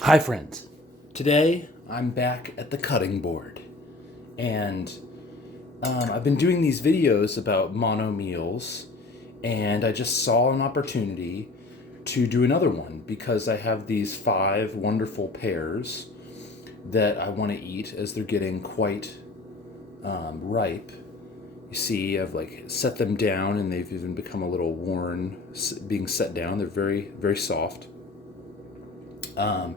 Hi, friends. Today I'm back at the cutting board, and I've been doing these videos about monomeals, and I just saw an opportunity to do another one because I have these 5 wonderful pears that I want to eat as they're getting quite ripe. You see, I've set them down, and they've even become a little worn being set down. They're very, very soft. Um,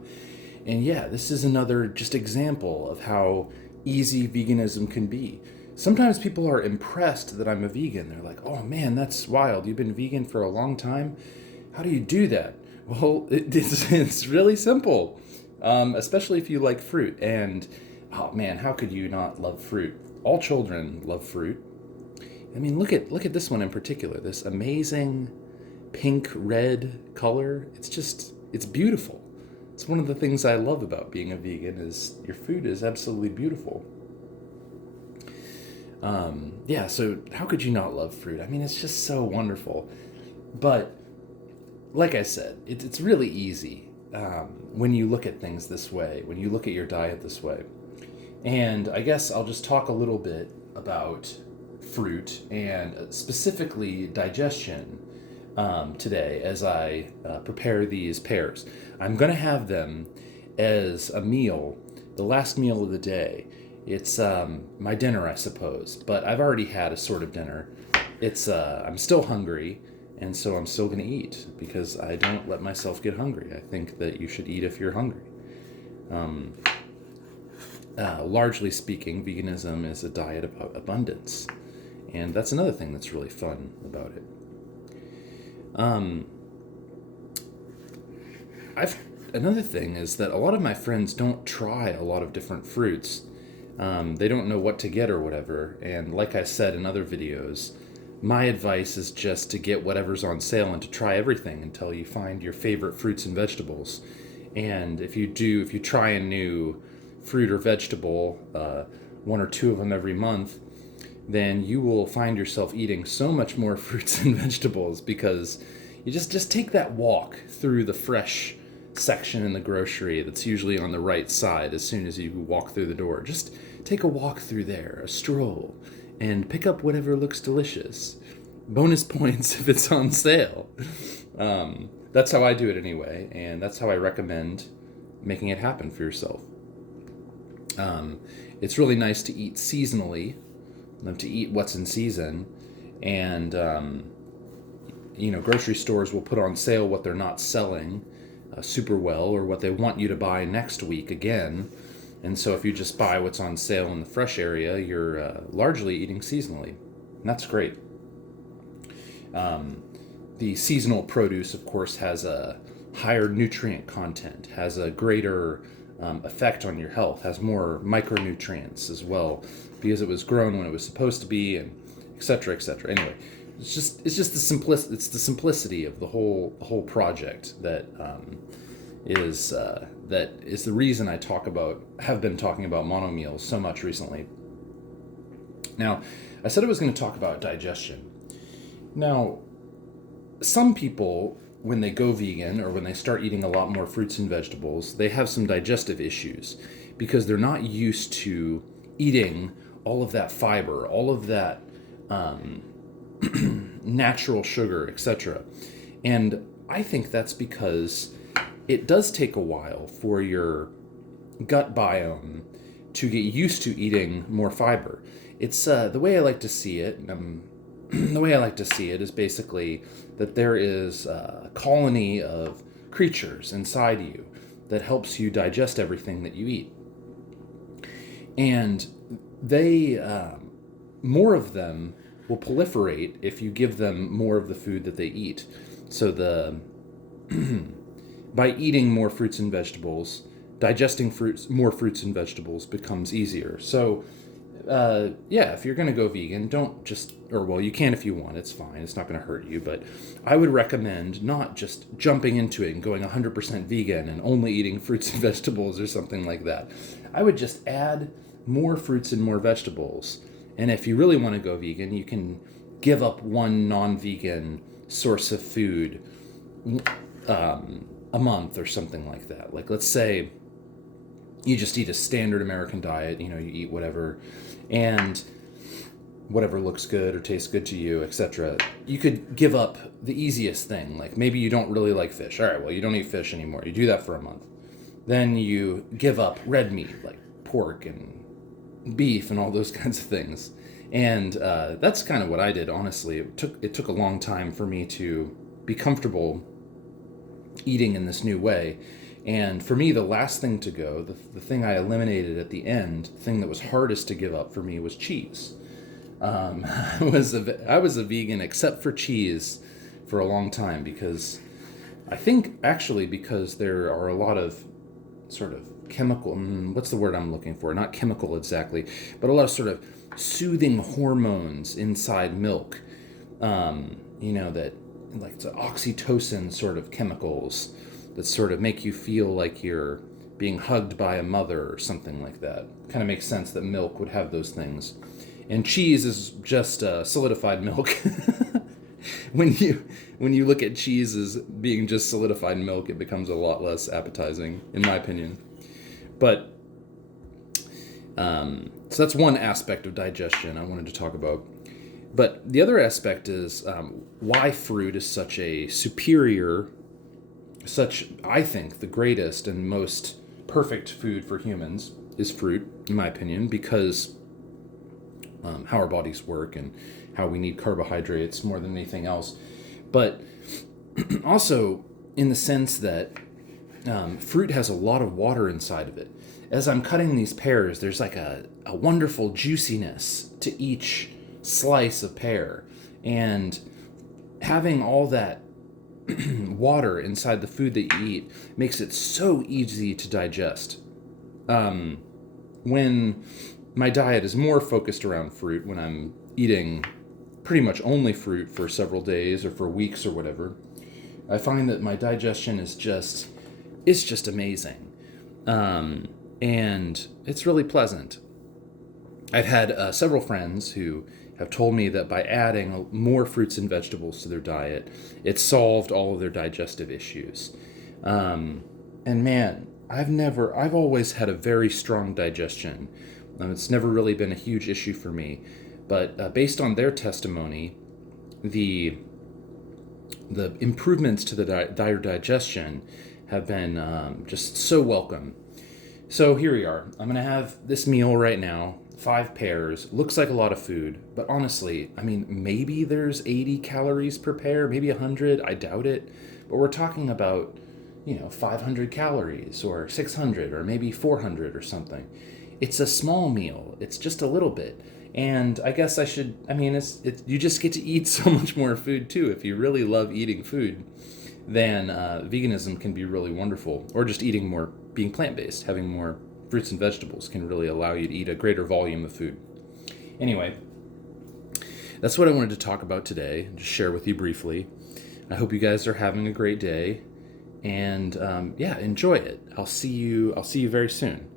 And yeah, this is another just example of how easy veganism can be. Sometimes people are impressed that I'm a vegan. They're like, oh man, that's wild. You've been vegan for a long time? How do you do that? Well, it's really simple, especially if you like fruit. And oh man, how could you not love fruit? All children love fruit. I mean, look at this one in particular. This amazing pink red color. It's beautiful. It's one of the things I love about being a vegan is your food is absolutely beautiful. Yeah, so how could you not love fruit? I mean, it's just so wonderful. But like I said, it's really easy when you look at things this way, when you look at your diet this way. And I guess I'll just talk a little bit about fruit and specifically digestion today as I prepare these pears. I'm going to have them as a meal, the last meal of the day. It's my dinner, I suppose, but I've already had a sort of dinner. I'm still hungry, and so I'm still going to eat because I don't let myself get hungry. I think that you should eat if you're hungry. Um, Largely speaking, veganism is a diet of abundance, and that's another thing that's really fun about it. Um, I've Another thing is that a lot of my friends don't try a lot of different fruits. They don't know what to get or whatever. And like I said in other videos, my advice is just to get whatever's on sale and to try everything until you find your favorite fruits and vegetables. And if you try a new fruit or vegetable, one or two of them every month, then you will find yourself eating so much more fruits and vegetables because you just take that walk through the fresh section in the grocery that's usually on the right side as soon as you walk through the door. Just take a walk through there, a stroll, and pick up whatever looks delicious. Bonus points if it's on sale. That's how I do it anyway, and that's how I recommend making it happen for yourself. It's really nice to eat seasonally, to eat what's in season, and grocery stores will put on sale what they're not selling super well, or what they want you to buy next week again. And so if you just buy what's on sale in the fresh area, you're largely eating seasonally. And that's great. The seasonal produce, of course, has a higher nutrient content, has a greater effect on your health, has more micronutrients as well, because it was grown when it was supposed to be, and et cetera, et cetera. Anyway, it's just the simplicity of the whole project that is the reason have been talking about monomeals so much recently. Now, I said I was going to talk about digestion. Now, some people, when they go vegan or when they start eating a lot more fruits and vegetables, they have some digestive issues because they're not used to eating all of that fiber, all of that natural sugar, etc. And I think that's because it does take a while for your gut biome to get used to eating more fiber. It's the way I like to see it. The way I like to see it is basically that there is a colony of creatures inside you that helps you digest everything that you eat. And they, more of them will proliferate if you give them more of the food that they eat. So by eating more fruits and vegetables, digesting more fruits and vegetables becomes easier. So if you're going to go vegan, you can if you want, it's fine, it's not going to hurt you, but I would recommend not just jumping into it and going 100% vegan and only eating fruits and vegetables or something like that. I would just add more fruits and more vegetables. And if you really want to go vegan, you can give up one non-vegan source of food a month or something like that. Like, let's say you just eat a standard American diet, you eat whatever, and whatever looks good or tastes good to you, etc. You could give up the easiest thing. Like, maybe you don't really like fish. All right, well, you don't eat fish anymore. You do that for a month. Then you give up red meat, like pork and beef and all those kinds of things. And that's kind of what I did, honestly. It took a long time for me to be comfortable eating in this new way. And for me, the last thing to go, the thing I eliminated at the end, the thing that was hardest to give up for me was cheese. I was a vegan except for cheese for a long time because there are a lot of sort of chemical, what's the word I'm looking for? Not chemical exactly, but a lot of sort of soothing hormones inside milk, that like it's oxytocin sort of chemicals that sort of make you feel like you're being hugged by a mother or something like that. Kind of makes sense that milk would have those things. And cheese is just solidified milk. When you look at cheese as being just solidified milk, it becomes a lot less appetizing, in my opinion. But so that's one aspect of digestion I wanted to talk about. But the other aspect is why fruit is such a superior, I think, the greatest and most perfect food for humans is fruit, in my opinion, because how our bodies work and how we need carbohydrates more than anything else. But also in the sense that fruit has a lot of water inside of it. As I'm cutting these pears, there's like a wonderful juiciness to each slice of pear. And having all that water inside the food that you eat makes it so easy to digest. When my diet is more focused around fruit, when I'm eating pretty much only fruit for several days or for weeks or whatever, I find that my digestion is just amazing. And it's really pleasant. I've had several friends who have told me that by adding more fruits and vegetables to their diet, it solved all of their digestive issues. And man, I've always had a very strong digestion. It's never really been a huge issue for me. But based on their testimony, the improvements to their digestion have been just so welcome. So here we are. I'm going to have this meal right now, 5 pears. Looks like a lot of food, but honestly, I mean, maybe there's 80 calories per pear, maybe 100. I doubt it. But we're talking about, 500 calories or 600 or maybe 400 or something. It's a small meal. It's just a little bit. And I guess you just get to eat so much more food too. If you really love eating food, then veganism can be really wonderful. Or just eating more, being plant-based, having more fruits and vegetables can really allow you to eat a greater volume of food. Anyway, that's what I wanted to talk about today, just share with you briefly. I hope you guys are having a great day, and enjoy it. I'll see you very soon.